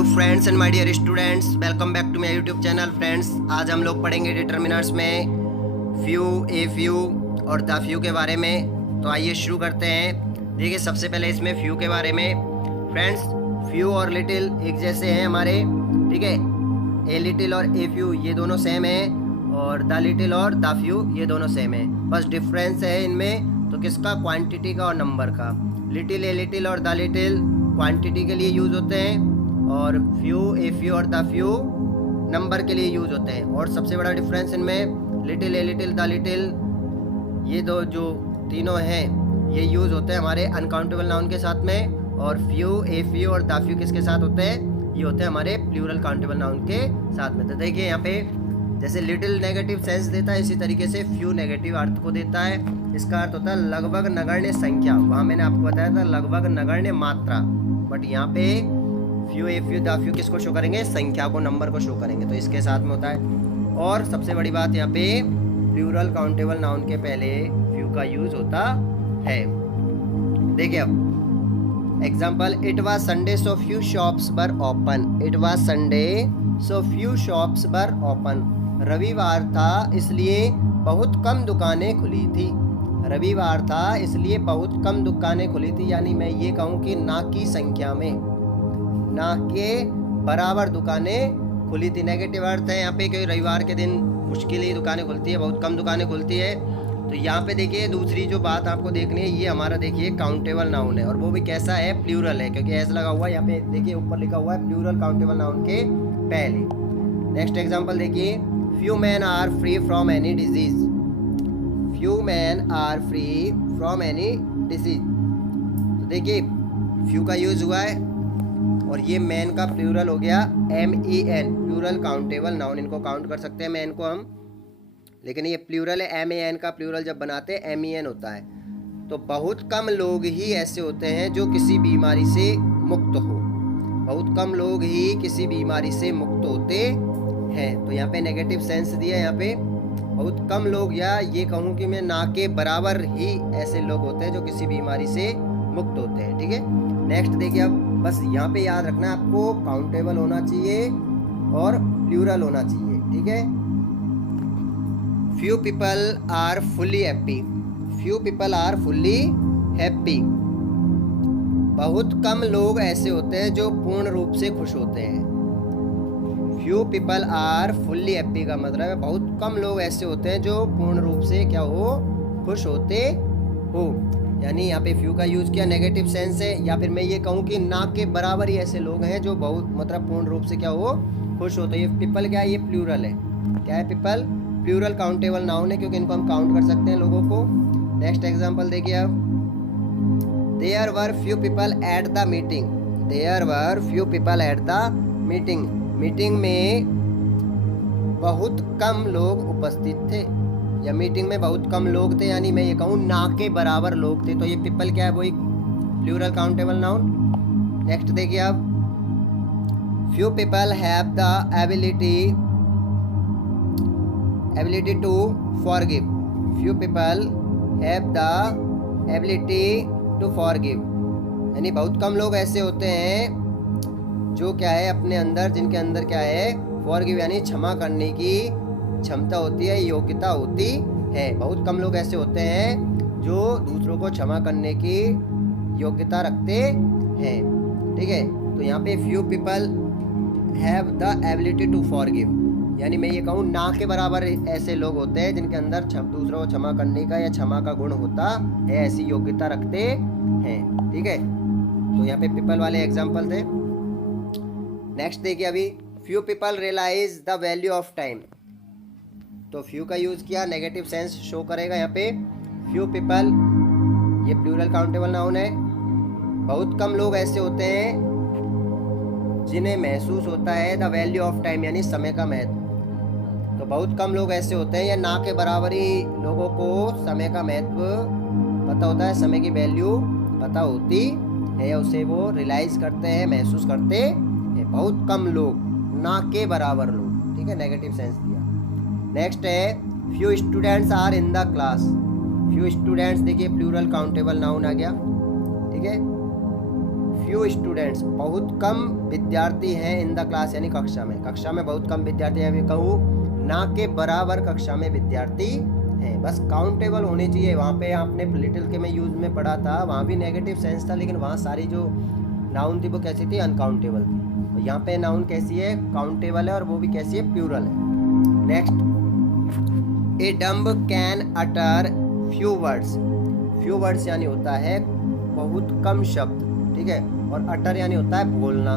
Hello friends and my dear students, welcome back to my YouTube channel. Friends, आज हम लोग पढ़ेंगे determiners में फ्यू, ए फ्यू और द फ्यू के बारे में। तो आइए शुरू करते हैं। देखिए, सबसे पहले इसमें फ्यू के बारे में। फ्रेंड्स, फ्यू और लिटिल एक जैसे हैं हमारे, ठीक है। ए लिटिल और ए फ्यू ये दोनों सेम है, और द लिटिल और द फ्यू ये दोनों सेम है। बस डिफरेंस है इनमें, तो किसका? क्वांटिटी का और नंबर का। लिटिल, ए लिटिल और द लिटिल क्वांटिटी के लिए यूज़ होते हैं, और फ्यू, ए फ्यू और द फ्यू नंबर के लिए यूज होते हैं। और सबसे बड़ा डिफरेंस इनमें little, a little, the little ये दो जो तीनों हैं ये यूज होते हैं हमारे अनकाउंटेबल नाउन के साथ में, और फ्यू, ए फ्यू और द फ्यू किसके साथ होते हैं? ये होते हैं हमारे प्लूरल काउंटेबल नाउन के साथ में। तो देखिए यहाँ पे जैसे लिटिल नेगेटिव सेंस देता है, इसी तरीके से फ्यू नेगेटिव अर्थ को देता है। इसका अर्थ होता है लगभग नगण्य संख्या। वहाँ मैंने आपको बताया था लगभग नगण्य मात्रा, बट यहाँ पे few, a few, the few किसको शो करेंगे? संख्या को, नंबर को शो करेंगे, तो इसके साथ में होता है। और सबसे बड़ी बात यहाँ पे प्लूरल काउंटेबल नाउन के पहले फ्यू का यूज होता है। देखिए अब example, it was Sunday so few shops were open. It was Sunday so few shops were open. रविवार था इसलिए बहुत कम दुकानें खुली थी। रविवार था इसलिए बहुत कम दुकानें खुली थी, यानी मैं ये कहूँ कि ना की संख्या में, ना के बराबर दुकानें खुली थी। नेगेटिव अर्थ है यहाँ पे, क्योंकि रविवार के दिन मुश्किल ही दुकानें खुलती है, बहुत कम दुकानें खुलती है। तो यहाँ पे देखिए दूसरी जो बात आपको देखनी है, ये हमारा देखिए काउंटेबल नाउन है, और वो भी कैसा है? प्लूरल है, क्योंकि ऐसा लगा हुआ है यहाँ पे। देखिए ऊपर लिखा हुआ है प्लूरल काउंटेबल नाउन के पहले। नेक्स्ट एग्जाम्पल देखिए, few man are free from any disease. Few man are free from any disease. तो देखिए फ्यू का यूज हुआ है, और ये मैन का प्लूरल हो गया MEN, प्लूरल काउंटेबल नाउन। इनको काउंट कर सकते हैं मैन को हम, लेकिन ये प्लूरल है। MAN का प्लूरल जब बनाते हैं MEN होता है। तो बहुत कम लोग ही ऐसे होते हैं जो किसी बीमारी से मुक्त हो। बहुत कम लोग ही किसी बीमारी से मुक्त होते हैं। तो यहाँ पे नेगेटिव सेंस दिया है यहाँ पे, बहुत कम लोग, या ये कहूँ कि मैं ना के बराबर ही ऐसे लोग होते हैं जो किसी बीमारी से मुक्त होते हैं, ठीक है। नेक्स्ट देखिए, अब बस यहाँ पे याद रखना है आपको, काउंटेबल होना चाहिए और प्लूरल होना चाहिए, ठीक है। Few people are fully happy. Few people are fully happy. बहुत कम लोग ऐसे होते हैं जो पूर्ण रूप से खुश होते हैं। Few people are fully happy का मतलब है बहुत कम लोग ऐसे होते हैं जो पूर्ण रूप से क्या हो? खुश होते हो। यानी यहाँ पे फ्यू का यूज किया, नेगेटिव सेंस है। या फिर मैं ये कहूँ कि ना के बराबर ही ऐसे लोग हैं जो बहुत मतलब पूर्ण रूप से क्या हो? खुश होते हैं। ये पीपल क्या है? ये प्लूरल है। क्या है? पीपल प्लूरल काउंटेबल नाउन है, क्योंकि इनको हम काउंट कर सकते हैं लोगों को। नेक्स्ट एग्जाम्पल देखिए अब, there were few people at the meeting. There were few people at the meeting. Meeting में बहुत कम लोग उपस्थित थे, या मीटिंग में बहुत कम लोग थे, यानी मैं ये कहूँ ना के बराबर लोग थे। तो ये पीपल क्या है? वो एक प्लूरल काउंटेबल नाउन। नेक्स्ट देखिए अब, few people have the ability to forgive. Few people have the ability to forgive, यानी बहुत कम लोग ऐसे होते हैं जो क्या है अपने अंदर, जिनके अंदर क्या है? फॉरगिव, यानी क्षमा करने की क्षमता होती है, योग्यता होती है। बहुत कम लोग ऐसे होते हैं जो दूसरों को क्षमा करने की योग्यता रखते हैं, ठीक है। तो यहाँ पे few people have the ability to forgive, यानी मैं ये कहूँ ना के बराबर ऐसे लोग होते हैं जिनके अंदर दूसरों को क्षमा करने का या क्षमा का गुण होता है, ऐसी योग्यता रखते हैं, ठीक है। तो यहाँ पे पीपल वाले एग्जाम्पल थे। नेक्स्ट देखिए अभी, few people realize the value of time. तो फ्यू का यूज किया, नेगेटिव सेंस शो करेगा यहाँ पे। फ्यू पीपल ये प्लूरल काउंटेबल नाउन है। बहुत कम लोग ऐसे होते हैं जिन्हें महसूस होता है द वैल्यू ऑफ टाइम, यानी समय का महत्व। तो बहुत कम लोग ऐसे होते हैं, या ना के बराबर ही लोगों को समय का महत्व पता होता है, समय की वैल्यू पता होती है, उसे वो रियलाइज करते हैं, महसूस करते हैं। बहुत कम लोग, ना के बराबर लोग, ठीक है। नेगेटिव सेंस दिया। नेक्स्ट है, few students are in the class. Few students देखिए प्लूरल काउंटेबल नाउन आ गया, ठीक है। फ्यू स्टूडेंट्स, बहुत कम विद्यार्थी हैं इन द क्लास, यानी कक्षा में बहुत कम विद्यार्थी हैं। कहूँ ना के बराबर कक्षा में विद्यार्थी हैं, बस काउंटेबल होने चाहिए। वहाँ पे आपने लिटिल के में यूज में पढ़ा था, वहाँ भी नेगेटिव सेंस था, लेकिन वहाँ सारी जो नाउन थी वो कैसी थी, अनकाउंटेबल थी। और यहाँ पे नाउन कैसी है, काउंटेबल है, और वो भी कैसी है, प्लूरल है। Next, A dumb can utter few words यानी होता है बहुत कम शब्द, ठीक है। और अटर यानी होता है बोलना।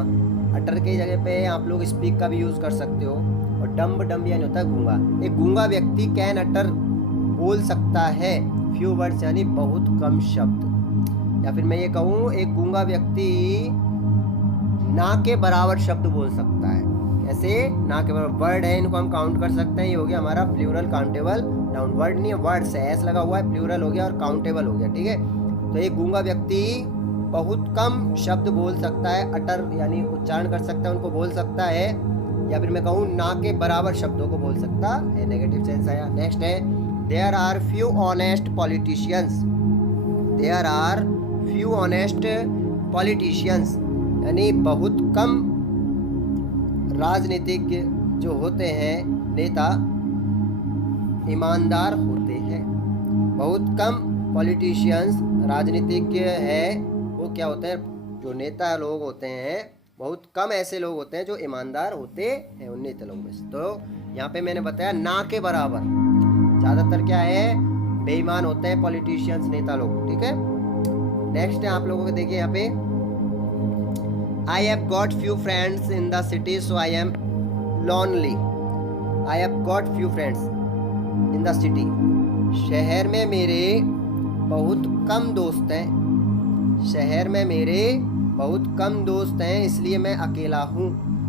अटर की जगह पे आप लोग स्पीक का भी यूज़ कर सकते हो। और डम्ब यानी होता है गूंगा। एक गूंगा व्यक्ति कैन अटर बोल सकता है फ्यू वर्ड्स यानी बहुत कम शब्द। या फिर मैं ये कहूँ, एक गूंगा व्यक्ति ना के बराबर शब्द बोल सकता है। कैसे, ना के बराबर। वर्ड है, इनको हम काउंट कर सकते हैं। ये हो गया हमारा प्लूरल काउंटेबल नाउन। वर्ड नहीं है, वर्ड्स है, एस लगा हुआ है, प्लूरल हो गया और काउंटेबल हो गया, ठीक है। तो एक गूंगा व्यक्ति बहुत कम शब्द बोल सकता है, अटर यानी उच्चारण कर सकता है, उनको बोल सकता है। या फिर मैं कहूँ ना के बराबर शब्दों को बोल सकता है, नेगेटिव सेंस आया। नेक्स्ट है, there are few honest politicians, यानी बहुत कम राजनीतिज्ञ जो होते हैं, नेता ईमानदार होते हैं। बहुत कम पॉलिटिशियंस राजनीतिज्ञ है, वो क्या होते हैं, जो नेता लोग होते हैं, बहुत कम ऐसे लोग होते हैं जो ईमानदार होते हैं उन नेता लोगों में से। तो यहाँ पे मैंने बताया ना के बराबर, ज़्यादातर क्या है, बेईमान होते हैं पॉलिटिशियंस, नेता लोग, ठीक है। नेक्स्ट है आप लोगों को देखिए यहाँ पे, I have got few friends in the city so I am lonely. I have got few friends in the city, शहर में मेरे बहुत कम दोस्त हैं। शहर में मेरे बहुत कम दोस्त हैं, इसलिए मैं अकेला हूँ।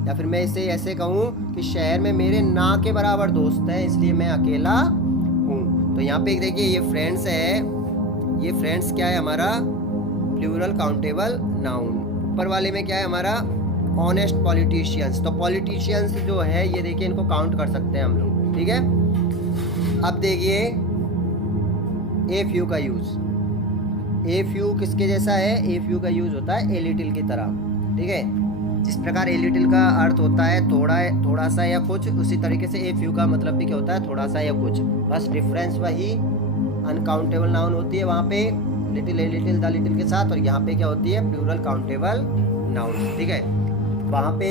या फिर मैं इसे ऐसे कहूँ कि शहर में मेरे ना के बराबर दोस्त हैं, इसलिए मैं अकेला हूँ। तो यहाँ पे देखिए ये फ्रेंड्स है, ये फ्रेंड्स क्या है हमारा, प्लूरल काउंटेबल नाउन। ऊपर वाले में क्या है हमारा, ऑनेस्ट पॉलिटिशियंस। तो पॉलिटिशियंस जो है ये देखिए, इनको काउंट कर सकते हैं हम लोग, ठीक है। अब देखिए ए फ्यू का यूज़। ए फ्यू किसके जैसा है, ए फ्यू का यूज़ होता है ए लिटिल की तरह, ठीक है। जिस प्रकार ए लिटिल का अर्थ होता है थोड़ा सा या कुछ, उसी तरीके से ए फ्यू का मतलब भी क्या होता है, थोड़ा सा या कुछ। बस डिफरेंस वही, अनकाउंटेबल नाउन होती है वहाँ पे little, a little, the little के साथ, और यहाँ पे क्या होती है, प्लूरल काउंटेबल नाउन, ठीक है। वहाँ पे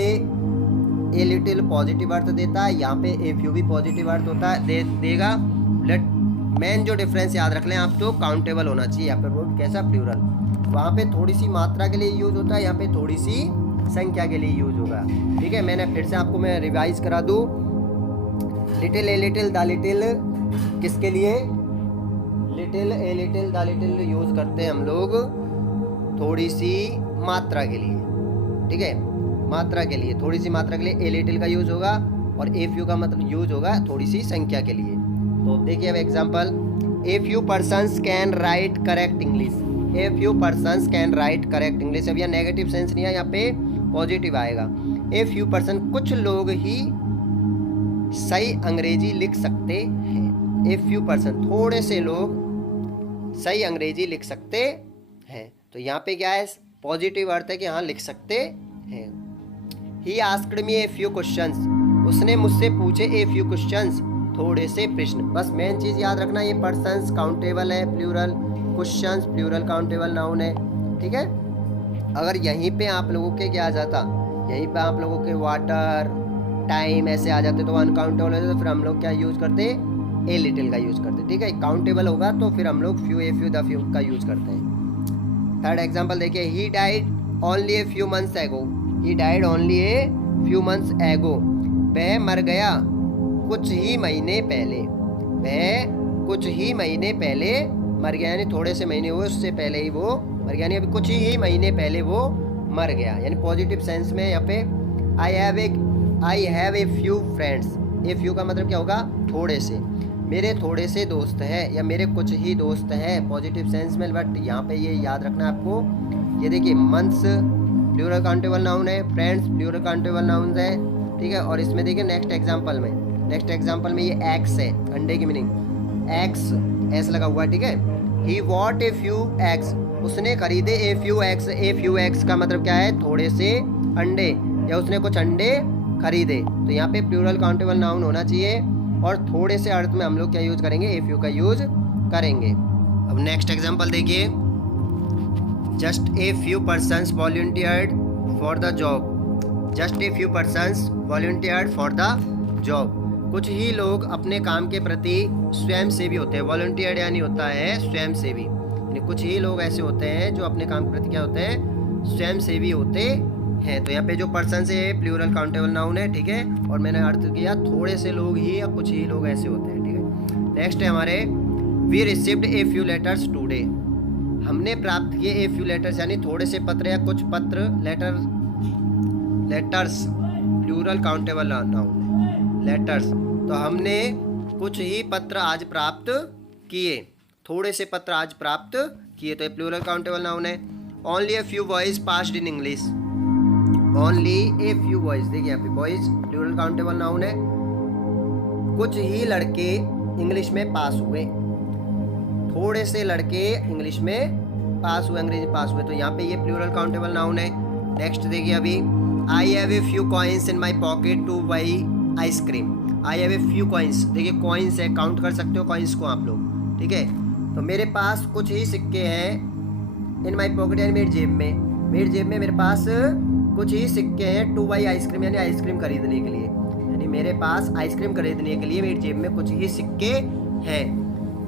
ए लिटिल पॉजिटिव अर्थ देता है, यहाँ पे ए फ्यू भी पॉजिटिव अर्थ होता है, देगा। मेन जो डिफरेंस याद रख लें आप, तो काउंटेबल होना चाहिए यहाँ पे, वो कैसा, प्लूरल। वहाँ पे थोड़ी सी मात्रा के लिए यूज होता है, यहाँ पे थोड़ी सी संख्या के लिए यूज होगा, ठीक है। मैंने फिर से आपको मैं रिवाइज करा दूँ, little, a little, the little किसके लिए, little, a little, the little use करते हैं हम लोग थोड़ी सी मात्रा के लिए, ठीक है। मात्रा के लिए, थोड़ी सी मात्रा के लिए ए लिटिल का यूज होगा, और ए फ्यू का मतलब यूज होगा थोड़ी सी संख्या के लिए। तो देखिए अब example, a few persons can write correct English. A few persons can write correct English. अब यह नेगेटिव सेंस नहीं है, यहाँ पे पॉजिटिव आएगा। ए फ्यू पर्सन, कुछ लोग ही सही अंग्रेजी लिख सकते हैं। ए फ्यू पर्सन, थोड़े से लोग सही अंग्रेजी लिख सकते हैं। तो यहाँ पे क्या है, पॉजिटिव अर्थ है कि हाँ लिख सकते हैं। He asked me a few questions, उसने मुझसे पूछे ए फ्यू क्वेश्चंस, थोड़े से प्रश्न। बस मेन चीज़ याद रखना, ये पर्सन्स काउंटेबल है plural, questions plural countable noun है, ठीक है। अगर यहीं पे आप लोगों के क्या आ जाता, यहीं पे आप लोगों के वाटर, टाइम ऐसे आ जाते तो अनकाउंटेबल होते, तो फिर हम लोग क्या यूज़ करते, ए लिटिल का यूज़ करते, ठीक है। काउंटेबल होगा तो फिर हम लोग few, a few, the few का यूज़ करते हैं। थर्ड एग्जाम्पल देखिए, he died only a few months ago. He died only a few months ago, वह मर गया कुछ ही महीने पहले। वह कुछ ही महीने पहले मर गया, यानी थोड़े से महीने हुए उससे पहले ही वो मर गया, यानी अभी कुछ ही महीने पहले वो मर गया, यानी पॉजिटिव सेंस में। यहाँ पे I have a few friends. A few का मतलब क्या होगा, थोड़े से। मेरे थोड़े से दोस्त हैं, या मेरे कुछ ही दोस्त हैं, पॉजिटिव सेंस में। बट यहाँ पे ये याद रखना है आपको, ये देखिए मंथ्स प्लूरल काउंटेबल नाउन है, फ्रेंड्स प्लूरल काउंटेबल नाउन है, ठीक है। और इसमें देखिए नेक्स्ट एग्जाम्पल में ये एग्स है, अंडे की मीनिंग एग्स, एस लगा हुआ है, ठीक है। ही वॉट ए फ्यू एग्स, उसने खरीदे a few eggs. A few eggs का मतलब क्या है? थोड़े से अंडे, या उसने कुछ अंडे खरीदे। तो यहाँ पे प्लूरल काउंटेबल नाउन होना चाहिए, और थोड़े से अर्थ में हम लोग क्या यूज करेंगे? ए फ्यू का यूज करेंगे। अब नेक्स्ट एग्जांपल देखिए, just a few persons volunteered for the job. Just a few persons volunteered for the job. कुछ ही लोग अपने काम के प्रति स्वयं सेवी होते हैं। वॉलंटियर्ड यानी होता है स्वयं सेवी, यानी कुछ ही लोग ऐसे होते हैं जो अपने काम के प्रति क्या होते हैं? स्वयं सेवी होते हैं। तो यहाँ पे जो पर्सन से प्लूरल काउंटेबल नाउन है, ठीक है, और मैंने अर्थ किया थोड़े से लोग ही या कुछ ही लोग ऐसे होते हैं, ठीक है। नेक्स्ट है हमारे, we received a few letters today. हमने प्राप्त किए ए फ्यू लेटर्स, यानी थोड़े से पत्र या कुछ पत्र। Letters plural countable noun, letters. तो हमने कुछ ही पत्र आज प्राप्त किए, थोड़े से पत्र आज प्राप्त किए, तो ये प्लूरल काउंटेबल नाउन है। Only a few boys passed in English. Only a few boys, देखिए यहाँ पे बॉयज प्लूरल काउंटेबल नाउन है। कुछ ही लड़के इंग्लिश में पास हुए, थोड़े से लड़के इंग्लिश में पास हुए, अंग्रेजी पास हुए, तो यहाँ पे ये प्लूरल काउंटेबल नाउन है। नेक्स्ट देखिए अभी, I have a few coins in my pocket two by ice cream. I have a few coins, देखिए कॉइन्स है, काउंट कर सकते हो कॉइन्स को आप लोग, ठीक है। तो मेरे पास कुछ ही सिक्के हैं, इन माई पॉकेट यानी मेरी जेब में, मेरी जेब में मेरे पास कुछ ही सिक्के हैं, टू बाई आइसक्रीम यानी आइसक्रीम खरीदने के लिए, यानी मेरे पास आइसक्रीम खरीदने के लिए मेरी जेब में कुछ ही सिक्के हैं।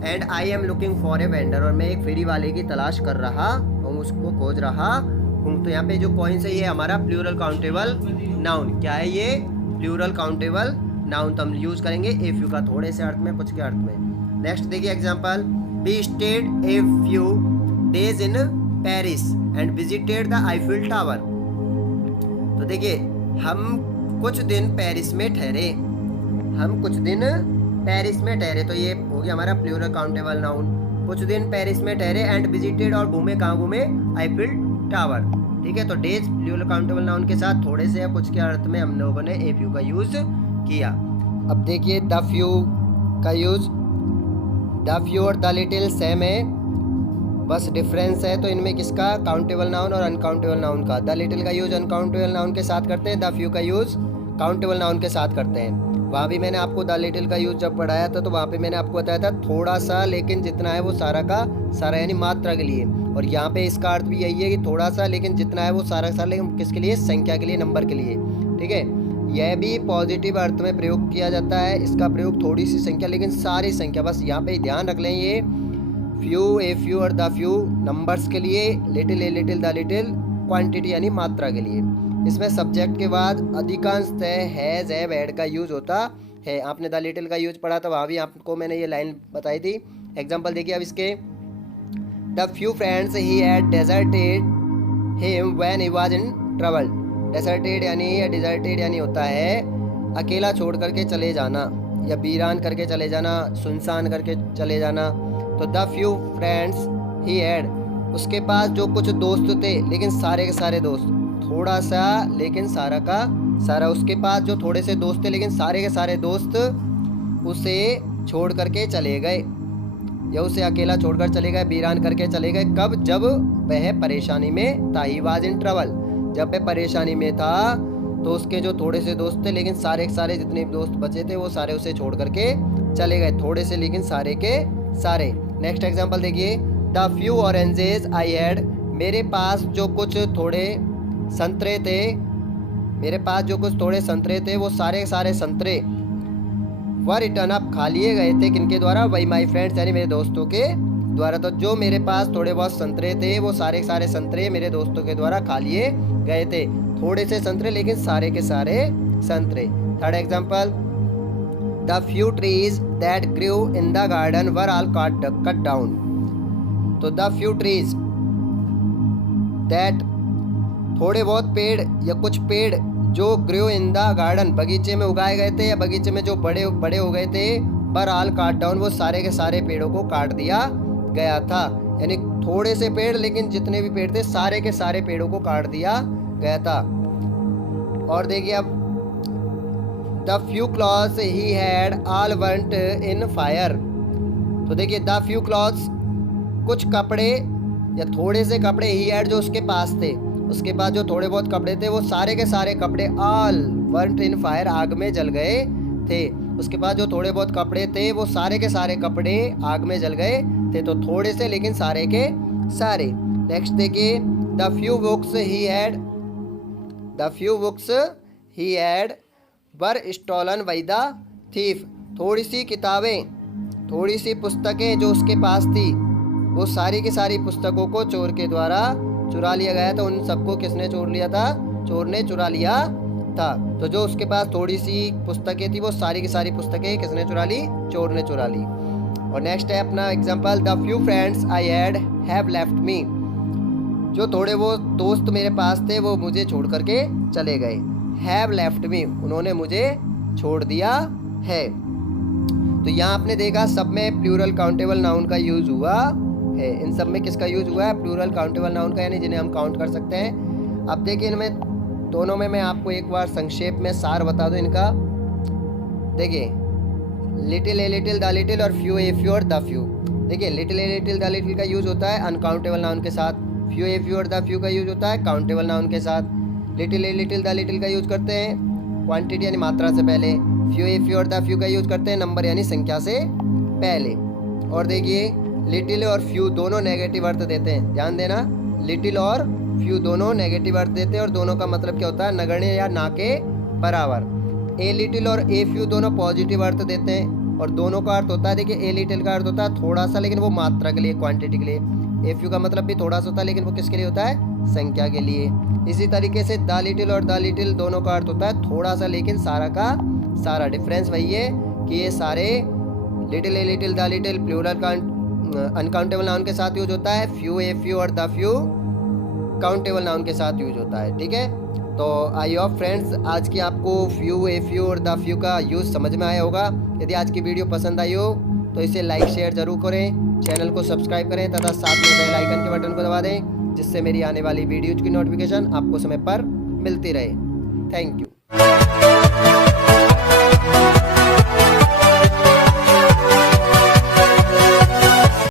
And I am looking for a vendor, और मैं एक फेरी वाले की तलाश कर रहा हूँ, उसको खोज रहा हूँ। तो यहाँ पे जो कॉइन्स है ये हमारा प्लूरल काउंटेबल नाउन। क्या है ये? Plural countable noun. तो हम यूज करेंगे ए फ्यू का, थोड़े से अर्थ में, कुछ के अर्थ में। नेक्स्ट देखिए example, we stayed a few days in Paris and visited the Eiffel tower. तो देखिए हम कुछ दिन पेरिस में ठहरे, हम कुछ दिन पेरिस में ठहरे, तो ये हो गया हमारा प्लूरल काउंटेबल नाउन। कुछ दिन पेरिस में ठहरे, एंड विजिटेड और घूमे, कहाँ घूमे? आईफिल टावर, ठीक है। तो डेज प्लूरल काउंटेबल नाउन के साथ थोड़े से या कुछ के अर्थ में हम लोगों ने ए फ्यू का यूज किया। अब देखिए द फ्यू का यूज, द फ्यू और द लिटिल सेम है, बस डिफरेंस है तो इनमें किसका? काउंटेबल नाउन और अनकाउंटेबल नाउन का। द लिटिल का यूज अनकाउंटेबल नाउन के साथ करते हैं, द फ्यू का यूज काउंटेबल नाउन के साथ करते हैं। वहाँ भी मैंने आपको द लिटिल का यूज जब पढ़ाया था तो वहाँ पे मैंने आपको बताया था थोड़ा सा, लेकिन जितना है वो सारा का सारा, यानी मात्रा के लिए। और यहाँ पे इसका अर्थ भी यही है कि थोड़ा सा लेकिन जितना है वो सारा का सारा, लेकिन किसके लिए? संख्या के लिए, नंबर के लिए, ठीक है। यह भी पॉजिटिव अर्थ में प्रयोग किया जाता है, इसका प्रयोग थोड़ी सी संख्या लेकिन सारी संख्या, बस यहाँ पे ध्यान रख लें, ये फ्यू, ए फ्यू और द फ्यू नंबर्स के लिए, little a little the little quantity यानी मात्रा के लिए। इसमें सब्जेक्ट के बाद अधिकांशतः हैज, हैव, हैड का यूज होता है। आपने द लिटिल का यूज पढ़ा था, वहाँ भी आपको मैंने ये लाइन बताई थी। एग्जाम्पल देखिए अब इसके, the few friends he had deserted him when he was in trouble. Deserted यानी, डिजर्टेड यानी होता है अकेला छोड़ करके चले जाना, या वीरान करके चले जाना, सुनसान करके चले जाना। तो the few friends he had, उसके पास जो कुछ दोस्त थे, लेकिन सारे के सारे दोस्त, थोड़ा सा लेकिन सारा का सारा, उसके पास जो थोड़े से दोस्त थे लेकिन सारे के सारे दोस्त उसे छोड़ करके चले गए, या उसे अकेला छोड़कर चले गए, वीरान करके चले गए। कब? जब वह परेशानी में था, ही वाज इन ट्रबल, जब वह परेशानी में था। तो उसके जो थोड़े से दोस्त थे लेकिन सारे के सारे जितने दोस्त बचे थे वो सारे उसे छोड़ करके चले गए, थोड़े से लेकिन सारे के सारे। नेक्स्ट एग्जांपल देखिए, the few oranges I had, मेरे पास जो कुछ थोड़े संतरे थे, मेरे पास जो कुछ थोड़े संतरे थे, वो सारे के सारे संतरे वर रिटर्न अप, खा लिए गए थे, किनके द्वारा? बाई माई फ्रेंड्स यानी मेरे दोस्तों के द्वारा। तो जो मेरे पास थोड़े बहुत संतरे थे वो सारे के सारे संतरे मेरे दोस्तों के द्वारा खा लिए गए थे, थोड़े से संतरे लेकिन सारे के सारे संतरे। Third example, the few trees that grew in the garden were all cut down. तो द फ्यू ट्रीज दैट, थोड़े बहुत पेड़ या कुछ पेड़ जो ग्रो इन द गार्डन, बगीचे में उगाए गए थे, या बगीचे में जो बड़े बड़े हो गए थे, पर ऑल काट डाउन, वो सारे के सारे पेड़ों को काट दिया गया था। यानी थोड़े से पेड़ लेकिन जितने भी पेड़ थे सारे के सारे पेड़ों को काट दिया गया था। और देखिए अब, the few clothes he had all burnt in fire. तो देखिए द फ्यू क्लॉथ्स, कुछ कपड़े या थोड़े से कपड़े ही हैड जो उसके पास थे, उसके पास जो थोड़े बहुत कपड़े थे वो सारे के सारे कपड़े ऑल बर्न्ट इन फायर आग में जल गए थे। उसके पास जो थोड़े बहुत कपड़े थे वो सारे के सारे कपड़े आग में जल गए थे। तो थोड़े से लेकिन सारे के सारे। नेक्स्ट देखिए, the few books he had were stolen by the thief. थोड़ी सी किताबें, थोड़ी सी पुस्तकें जो उसके पास थी वो सारी की सारी पुस्तकों को चोर के द्वारा चुरा लिया गया था। उन सबको किसने चोर लिया था? चोर ने चुरा लिया था। तो जो उसके पास थोड़ी सी पुस्तकें थी वो सारी की सारी पुस्तकें किसने चुरा ली? चोर ने चुरा ली। और नेक्स्ट है अपना example, the few friends I have left me. जो थोड़े वो दोस्त मेरे पास थे वो मुझे छोड़ करके चले गए। हैव लेफ्ट मी, उन्होंने मुझे छोड़ दिया है। तो यहाँ आपने देखा सब में प्लूरल काउंटेबल नाउन का यूज हुआ है। इन सब में किसका यूज हुआ है? प्लूरल काउंटेबल नाउन का, यानी जिन्हें हम काउंट कर सकते हैं। अब देखिए इनमें दोनों में मैं आपको एक बार संक्षेप में सार बता दूं इनका। देखिए little a little the little और फ्यू ए फ्यू और द फ्यू। देखिए little a little the little का यूज होता है अनकाउंटेबल नाउन के साथ, फ्यू ए फ्यू और द फ्यू का यूज होता है काउंटेबल नाउन के साथ। Little a little the little का यूज करते हैं क्वांटिटी यानी मात्रा से पहले, फ्यू ए फ्यू और द फ्यू का यूज करते हैं नंबर यानी संख्या से पहले। और देखिए लिटिल और फ्यू दोनों नेगेटिव अर्थ देते हैं, ध्यान देना, लिटिल और फ्यू दोनों नेगेटिव अर्थ देते हैं। और दोनों का मतलब क्या होता है? नगण्य या ना के बराबर। ए लिटिल और ए फ्यू दोनों पॉजिटिव अर्थ देते हैं और दोनों का अर्थ होता है, देखिए ए लिटिल का अर्थ होता है थोड़ा सा, लेकिन वो मात्रा के लिए, क्वांटिटी के लिए। ए फ्यू का मतलब भी थोड़ा सा होता है लेकिन वो किसके लिए होता है? संख्या के लिए। इसी तरीके से द लिटिल और द लिटिल दोनों का अर्थ होता है थोड़ा सा लेकिन सारा का सारा। डिफरेंस वही है कि ये सारे little a little the little plural uncountable noun के साथ यूज होता है, फ्यू ए फ्यू और द फ्यू काउंटेबल नाउन के साथ यूज होता है। ठीक है, तो आई होप फ्रेंड्स आज की आपको फ्यू ए फ्यू और द फ्यू का यूज़ समझ में आया होगा। यदि आज की वीडियो पसंद आई हो तो इसे लाइक शेयर ज़रूर करें, चैनल को सब्सक्राइब करें तथा साथ में बेल आइकन के बटन को दबा दें, जिससे मेरी आने वाली वीडियोज़ की नोटिफिकेशन आपको समय पर मिलती रहे। Thank you.